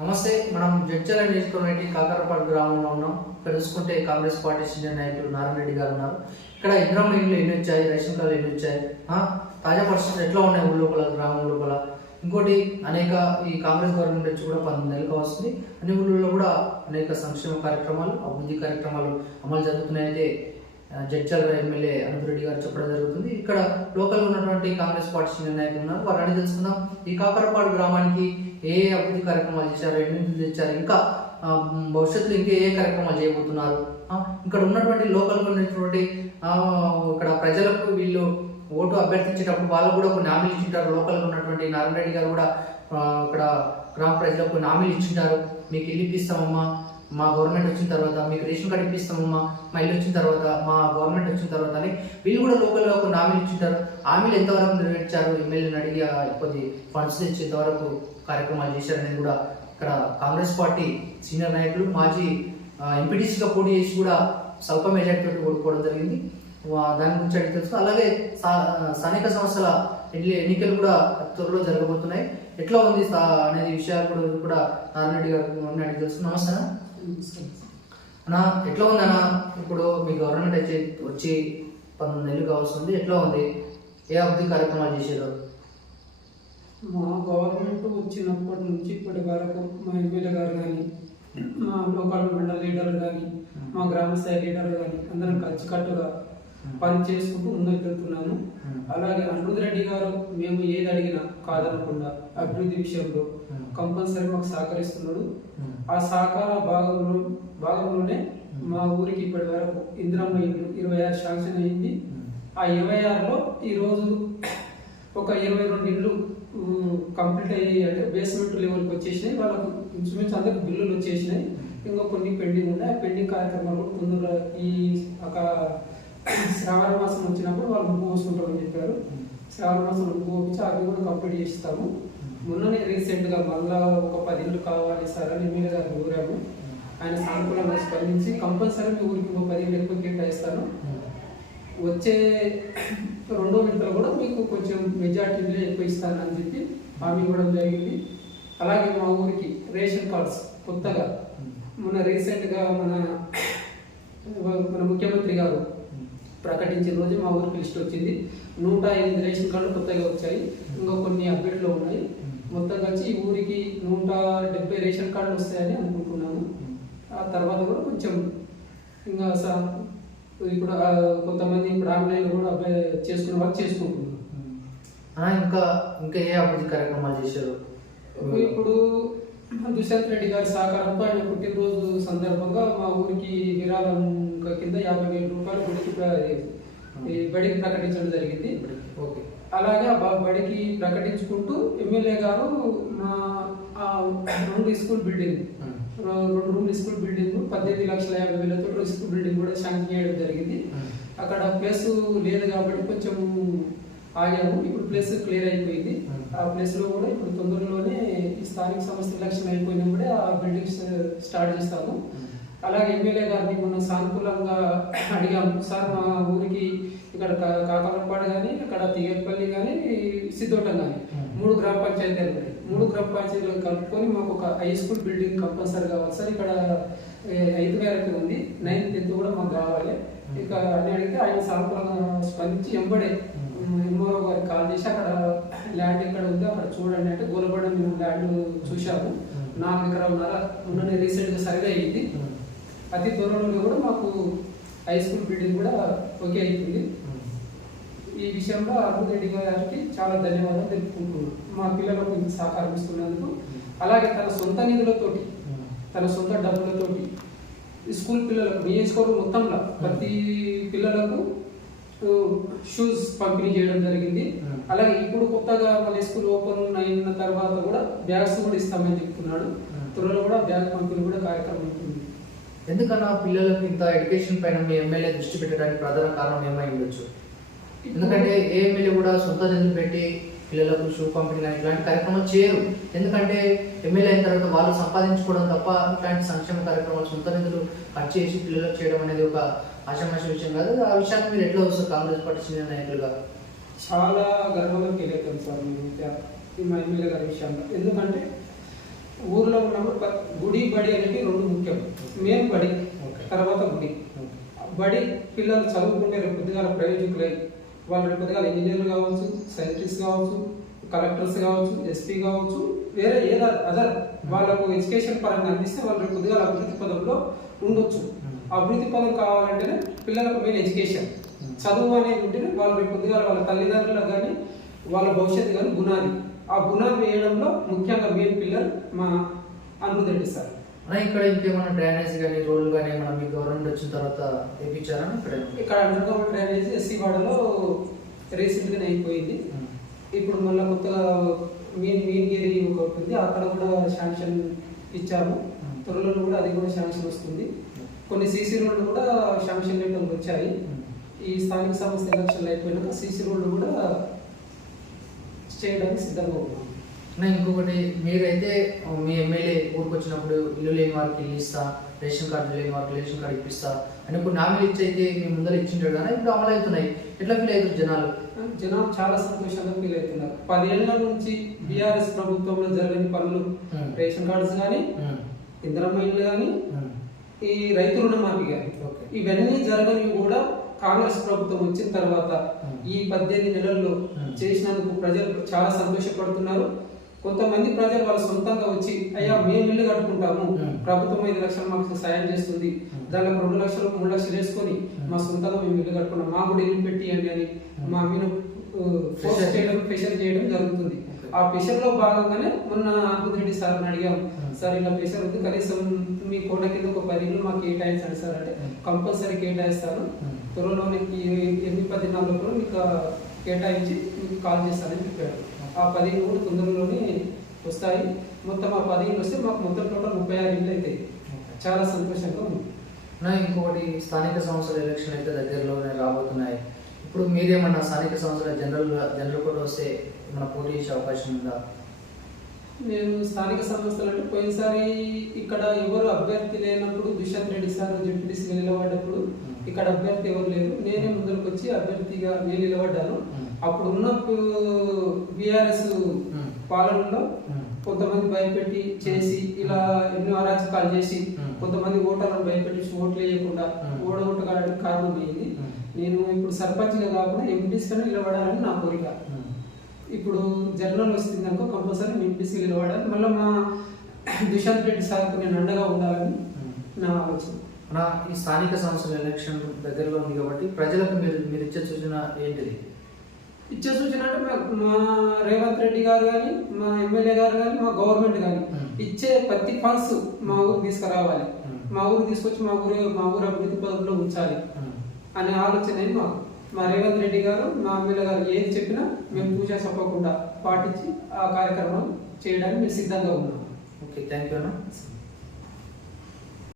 నమస్తే మనం జడ్చల నియోజకవర్గం కాకరపాడు గ్రామంలో ఉన్నాం. ఇక్కడ చూసుకుంటే కాంగ్రెస్ పార్టీ సీనియర్ నాయకులు నారాయణ రెడ్డి గారు ఉన్నారు. ఇక్కడ ఇంద్రం ఇండ్లు ఎన్ని వచ్చాయి? రేషన్ కార్డులు ఎన్ని వచ్చాయి? తాజా పరిస్థితులు ఎట్లా ఉన్నాయి ఊళ్ళో లోపల గ్రామం లోపల ఇంకోటి అనేక ఈ కాంగ్రెస్ గవర్నమెంట్ వచ్చి కూడా పంతొమ్మిది నెలలు వస్తుంది. అన్ని ఊళ్ళలో కూడా అనేక సంక్షేమ కార్యక్రమాలు అభివృద్ధి కార్యక్రమాలు అమలు జరుగుతున్నాయైతే జడ్చల ఎమ్మెల్యే అనంతరెడ్డి గారు చెప్పడం జరుగుతుంది. ఇక్కడ లోకల్ ఉన్నటువంటి కాంగ్రెస్ పార్టీ సీనియర్ నాయకులు ఉన్నారు. వారు అని తెలుసుకుందాం. ఈ కాకరపాడు గ్రామానికి ఏ అభివృద్ధి కార్యక్రమాలు చేశారు ఎన్ని తెచ్చారు ఇంకా భవిష్యత్తులో ఇంకా ఏ కార్యక్రమాలు చేయబోతున్నారు? ఇక్కడ ఉన్నటువంటి లోకల్ ఉన్నటువంటి ఇక్కడ ప్రజలకు వీళ్ళు ఓటు అభ్యర్థించేటప్పుడు వాళ్ళు కూడా కొన్ని హామీలు ఇచ్చింటారు. లోకల్గా ఉన్నటువంటి నారాయణ రెడ్డి గారు కూడా ఇక్కడ గ్రామ ప్రజలకు కొన్ని హామీలు ఇచ్చింటారు. మీకు ఇల్లు ఇప్పిస్తామమ్మా మా గవర్నమెంట్ వచ్చిన తర్వాత మీకు రేషన్ కార్డు ఇప్పిస్తామమ్మా మా ఇల్లు వచ్చిన తర్వాత మా గవర్నమెంట్ వచ్చిన తర్వాత అని వీళ్ళు కూడా లోకల్గా కొన్ని హామీలు ఇచ్చింటారు. హామీలు ఎంతవరకు నెరవేర్చారు? ఎమ్మెల్యేని అడిగి కొద్ది ఫండ్స్ తెచ్చేంతవరకు కార్యక్రమాలు చేశారనేది కూడా ఇక్కడ కాంగ్రెస్ పార్టీ సీనియర్ నాయకులు మాజీ ఎంపీటీసీగా పోటీ చేసి కూడా స్వల్ప మెజార్టీ ఓడిపోవడం జరిగింది. దాని గురించి అడిగి తెలుసు అలాగే స్థానిక సంస్థల ఎన్నికలు కూడా త్వరలో జరగబోతున్నాయి. ఎట్లా ఉంది అనేది విషయాలు కూడా కూడా నారాయణ రెడ్డి గారు అడిగి తెలుసు నమస్తే అన్నా. ఎట్లా ఉంది అన్న? ఇప్పుడు మీ గవర్నమెంట్ వచ్చి వచ్చి పంతొమ్మిది నెలలు కావస్తుంది ఎట్లా ఉంది? ఏ అభివృద్ధి కార్యక్రమాలు చేసేదారు మా గవర్నమెంట్ వచ్చినప్పటి నుంచి ఇప్పటి వరకు మా ఎంపీలు గారు కానీ మా లోకల్ మండల లీడర్ కానీ మా గ్రామ స్థాయి లీడర్ కానీ అందరం కలిసికట్టుగా పని చేసుకుంటూ ముందుకెళ్తున్నాము అలాగే అనిరుద్ రెడ్డి గారు మేము ఏది అడిగినా కాదనకుండా అభివృద్ధి విషయంలో కంపల్సరీ మాకు సహకరిస్తున్నాడు. ఆ సహకార భాగంలో భాగంలోనే మా ఊరికి ఇప్పటి వరకు ఇందిరమ్మ ఇల్లు ఇరవై ఆరు శాంక్షన్ అయింది. ఆ ఇరవై ఆరులో ఈరోజు ఒక ఇరవై రెండు ఇళ్ళు కంప్లీట్ అయ్యి అంటే బేస్మెంట్ లెవెల్కి వచ్చేసినాయి. వాళ్ళకు ఇంచుమించు అందరికి బిల్లులు వచ్చేసినాయి. ఇంకా కొన్ని పెండింగ్ ఉన్నాయి ఆ పెండింగ్ కార్యక్రమాలు కూడా తొందరగా ఈ ఒక శ్రావణ మాసం వచ్చినప్పుడు వాళ్ళు ముగ్గు పోసుకుంటామని చెప్పారు. శ్రావణ మాసం ముగ్గు పోపించి అవి కూడా కంప్లీట్ చేస్తాము. మొన్ననే రీసెంట్గా మళ్ళా ఒక పది ఇళ్ళు కావాలి సార్ అని ఎమ్మెల్యే గారు కోరాము. ఆయన సానుకూలంగా స్పందించి కంపల్సరీ మీ ఊరికి ఒక పది ఇళ్ళు ఎక్కువ కేటాయిస్తాను. వచ్చే రెండో విడతలో కూడా మీకు కొంచెం మెజార్టీలో ఎక్కువ ఇస్తానని చెప్పి హామీ ఇవ్వడం జరిగింది. అలాగే మా ఊరికి రేషన్ కార్డ్స్ కొత్తగా మన రీసెంట్గా మన మన ముఖ్యమంత్రి గారు ప్రకటించిన రోజు మా ఊరికి లిస్ట్ వచ్చింది. నూట ఎనిమిది రేషన్ కార్డులు కొత్తగా వచ్చాయి. ఇంకా కొన్ని అప్డేట్లో ఉన్నాయి. మొత్తం వచ్చి ఈ ఊరికి నూట డెబ్బై రేషన్ కార్డులు వస్తాయని అనుకుంటున్నాను. ఆ తర్వాత కూడా కొంచెం ఇంకా స- ఇప్పుడు కొంతమంది ఇప్పుడు ఆన్లైన్లో కూడా అప్లై చేసుకునే వాళ్ళు చేసుకుంటున్నారు. ఇంకా ఇంకా ఏ అభివృద్ధి కార్యక్రమాలు చేశారు? ఇప్పుడు దుష్యంత్ రెడ్డి గారి సహకారంతో ఆయన పుట్టినరోజు సందర్భంగా మా ఊరికి విరాళం కింద యాభై వేల రూపాయలు గుడికి బడికి ప్రకటించడం జరిగింది. ఓకే. అలాగే బడికి ప్రకటించుకుంటూ ఎమ్మెల్యే గారు మా ఆ రెండు స్కూల్ బిల్డింగ్ రెండు రూమ్ స్కూల్ బిల్డింగ్ పద్దెనిమిది లక్షల యాభై వేలతో స్కూల్ బిల్డింగ్ కూడా శాంక్షన్ చేయడం జరిగింది. అక్కడ ప్లేస్ లేదు కాబట్టి కొంచెం ఆగాము. ఇప్పుడు ప్లేస్ క్లియర్ అయిపోయింది. ఆ. ప్లేస్లో కూడా ఇప్పుడు తొందరలోనే ఈ స్థానిక సంస్థ ఎలక్షన్ అయిపోయినప్పుడే ఆ బిల్డింగ్స్ స్టార్ట్ చేస్తాము. అలాగే ఎమ్మెల్యే గారిని మొన్న సానుకూలంగా అడిగాము సార్ మా ఊరికి ఇక్కడ కాకలపాడు కానీ అక్కడ తీగపల్లి కానీ సిద్ధోటం కానీ మూడు గ్రామ పంచాయతీలు ఉన్నాయి. మూడు గ్రామ పంచాయతీలు కలుపుకొని మాకు ఒక హై స్కూల్ బిల్డింగ్ కంపల్సరీ కావాలి సార్. ఇక్కడ ఐదు వేలకి ఉంది. నైన్త్ టెన్త్ కూడా మాకు కావాలి. ఇక అన్ని అడిగితే ఆయన సానుకూలంగా స్పందించి ఎంబడే ఎంఆర్ఓ గారికి కాల్ చేసి అక్కడ ల్యాండ్ ఎక్కడ ఉందో అక్కడ చూడండి అంటే గోలబడ మేము ల్యాండ్ చూశాము. నాలుగు ఎకరాలున్నర ఉన్ననే రీసెంట్గా సర్వే అయ్యింది అతి త్వరలో కూడా మాకు హై స్కూల్ బిల్డింగ్ కూడా ఓకే అయిపోయింది. ఈ విషయంలో అరుణ్ రెడ్డి గారికి చాలా ధన్యవాదాలు తెలుపుకుంటున్నాను. మా పిల్లలకు సహకారం ఇస్తున్నందుకు. అలాగే తన సొంత నిధులతోటి తన సొంత డబ్బులతోటి స్కూల్ పిల్లలకు నియోజకవర్గం మొత్తంలో ప్రతి పిల్లలకు షూస్ పంపిణీ చేయడం జరిగింది. అలాగే ఇప్పుడు కొత్తగా మళ్ళీ స్కూల్ ఓపెన్ అయిన తర్వాత కూడా బ్యాగ్స్ కూడా ఇస్తామని చెప్తున్నాడు. త్వరలో కూడా బ్యాగ్ పంపిణీ కూడా కార్యక్రమం ఉంటుంది. ఎందుకన్నా పిల్లలకు ఇంత ఎడ్యుకేషన్ పైన మీ ఎమ్మెల్యే దృష్టి పెట్టడానికి ప్రధాన కారణం ఏమై ఉండొచ్చు? ఎందుకంటే ఏ ఎమ్మెల్యే కూడా సొంత నిధులు పెట్టి పిల్లలకు షూ పంపిణీ కానీ ఇలాంటి కార్యక్రమాలు చేయరు. ఎందుకంటే ఎమ్మెల్యే అయిన తర్వాత వాళ్ళు సంపాదించుకోవడం తప్ప ఇలాంటి సంక్షేమ కార్యక్రమాలు సొంత నిధులు ఖర్చు చేసి పిల్లలకు చేయడం అనేది ఒక ఆశామాష విషయం కాదు. ఆ విషయాన్ని మీరు ఎట్లా వస్తారు కాంగ్రెస్ పార్టీ సీనియర్ నాయకులుగా? చాలా గర్వంగా ఫీల్ అవుతాం సార్ మేము ఈ ఎమ్మెల్యే గారి విషయంలో. ఎందుకంటే ఊర్లో ఉన్నప్పుడు గుడి బడి అనేది రెండు ముఖ్యం. మెయిన్ బడి. తర్వాత గుడి. బడి పిల్లలు చదువుకుంటే రేపు పొద్దుగాల ప్రయోజకులై వాళ్ళు రేపు పొద్దుగాల ఇంజనీర్లు కావచ్చు సైంటిస్ట్ కావచ్చు కలెక్టర్స్ కావచ్చు ఎస్పీ కావచ్చు వేరే ఏదో అదర్ వాళ్ళకు ఎడ్యుకేషన్ పరంగా అందిస్తే వాళ్ళు రేపు పొద్దుగాల అభివృద్ధి పదంలో ఉండొచ్చు. అభివృద్ధి పదం కావాలంటేనే పిల్లలకు మెయిన్ ఎడ్యుకేషన్. చదువు అనేది ఉంటేనే వాళ్ళు రేపు పొద్దుగాల వాళ్ళ తల్లిదండ్రులకు కానీ వాళ్ళ భవిష్యత్తు కానీ గుణాది ఆ గుణాలు వేయడంలో ముఖ్యంగా మెయిన్ పిల్లర్ మా అనుమతి రెడ్డి సార్. ఇక్కడ ఇంకేమైనా డ్రైనేజ్ కానీ రోడ్లు కానీ ఏమైనా మీకు గవర్నమెంట్ వచ్చిన తర్వాత వేయించారా ఇక్కడ ఇక్కడ అండర్ గ్రౌండ్ డ్రైనేజ్ ఎస్సీ వాడలో రీసెంట్ గానే అయిపోయింది ఇప్పుడు మళ్ళీ కొత్తగా మీన్ మీన్గిరి ఒకటి ఉంది. అక్కడ కూడా శాంక్షన్ ఇచ్చాము. త్వరలో కూడా అది కూడా శాంక్షన్ వస్తుంది. కొన్ని సీసీ రోడ్లు కూడా శాంక్షన్ లెటర్లు వచ్చాయి. ఈ స్థానిక సంస్థ ఎలక్షన్లు అయిపోయినాక సీసీ రోడ్లు కూడా చేయడానికి సిద్ధంగా ఉన్నాం. అన్న ఇంకొకటి మీరైతే మీ ఎమ్మెల్యే ఊరికి వచ్చినప్పుడు ఇల్లు లేని వారికి ఇల్లు ఇస్తా రేషన్ కార్డు లేని వారికి రేషన్ కార్డు ఇప్పిస్తా అని ఇప్పుడు హామీలు ఇచ్చి అయితే మీ ముందర ఇచ్చింటాడు కానీ ఇప్పుడు అమలు అవుతున్నాయి. ఎట్లా ఫీల్ అవుతారు జనాలు? జనం చాలా సంతోషంగా ఫీల్ అవుతున్నారు. పదేళ్ళ నుంచి బీఆర్ఎస్ ప్రభుత్వంలో జరిగిన పనులు. రేషన్ కార్డ్స్ కానీ ఇందిరమ్మ ఇల్లు కానీ ఈ రైతు రుణమాఫీ కానీ. ఇవన్నీ జరగనివి కూడా కాంగ్రెస్ ప్రభుత్వం వచ్చిన తర్వాత. ఈ పద్దెనిమిది నెలల్లో. చేసినందుకు ప్రజలు చాలా సంతోషపడుతున్నారు కొంతమంది ప్రజలు వాళ్ళ సొంతంగా వచ్చి అయ్యా మేము ఇల్లు కట్టుకుంటాము. ప్రభుత్వం ఐదు లక్షలు మాకు సాయం చేస్తుంది. దాంట్లో రెండు లక్షలు మూడు లక్షలు వేసుకొని. మా సొంతంగా మేము ఇల్లు కట్టుకున్నాం మా కూడా ఇల్లు పెట్టియండి అని. మా మీద ఫోర్స్. చేయడం ప్రెషర్ చేయడం జరుగుతుంది. ఆ ప్రెషర్లో భాగంగానే మొన్న అంకుత్ రెడ్డి సార్ని అడిగాం. Hmm. సార్ ఇలా ప్రెషర్ ఉంది. కనీసం మీ కోట కింద ఒక పది ఇల్లు మాకు కేటాయించండి సార్ అంటే Hmm. కంపల్సరీ కేటాయిస్తాను Hmm. త్వరలోనే ఈ ఎనిమిది పది నాలుగు మీకు కేటాయించి మీకు కాల్ చేస్తానని చెప్పాడు. ఆ పది కూడా తొందరలోనే వస్తాయి. మొత్తం ఆ పది వస్తే మాకు మొత్తం టోటల్ ముప్పై ఆరు ఇల్లు అయితే. చాలా సంతోషంగా ఉంది. నా ఇంకొకటి స్థానిక సంస్థల ఎలక్షన్ అయితే దగ్గరలోనే రాబోతున్నాయి. ఇప్పుడు మీరేమన్నా స్థానిక సంస్థల జనరల్ జనరల్ కూడా వస్తే మన పోటీ చేసే అవకాశం ఉందా నేను స్థానిక సంస్థలు అంటే పోయినసారి ఇక్కడ ఎవరు అభ్యర్థి లేనప్పుడు దుష్యంత్ రెడ్డి సార్ జెడ్పీటీసీగా నిలబడ్డప్పుడు ఇక్కడ అభ్యర్థి ఎవరు లేరు నేనే ముందరకు వచ్చి అభ్యర్థిగా నేను నిలబడ్డాను. అప్పుడు ఉన్న బీఆర్ఎస్. పాలనలో. కొంతమంది భయపెట్టి చేసి ఇలా ఎన్నో అరాచకాలు చేసి. కొంతమంది ఓటర్లను భయపెట్టి ఓట్లు వేయకుండా. ఓడగొట్టగలడానికి కారణం అయింది Hmm. నేను ఇప్పుడు సర్పంచ్గా కాకుండా ఎంపీటీసీగా నిలబడాలని నా కోరిక. ఇప్పుడు జనరల్ వస్తుంది అనుకో కంపల్సరీ ఎంపీసీ నిలబడాలి మళ్ళీ మా దుష్యంత్ రెడ్డి సార్కు నేను అండగా ఉండాలని. నా ఆలోచన మన ఈ స్థానిక సంస్థల ఎలక్షన్ దగ్గరలో ఉంది కాబట్టి ప్రజలకు మీరు మీరు ఇచ్చే సూచన ఏంటిది ఇచ్చే సూచన అంటే మా- రేవంత్ రెడ్డి గారు కానీ మా ఎమ్మెల్యే గారు కానీ మా గవర్నమెంట్ కానీ. ఇచ్చే ప్రతి ఫండ్స్ మా ఊరికి తీసుకురావాలి. మా ఊరు తీసుకొచ్చి మా ఊరి మా ఊరు అభివృద్ధి పదంలో ఉంచాలి. అనే ఆలోచన మాకు మా రేవంత్ రెడ్డి గారు మా ఎమ్మెల్యే గారు ఏది చెప్పినా మేము పూజ చెప్పకుండా పాటించి ఆ కార్యక్రమం చేయడానికి మేము సిద్ధంగా ఉన్నాం. ఓకే థ్యాంక్ యూ అన్న.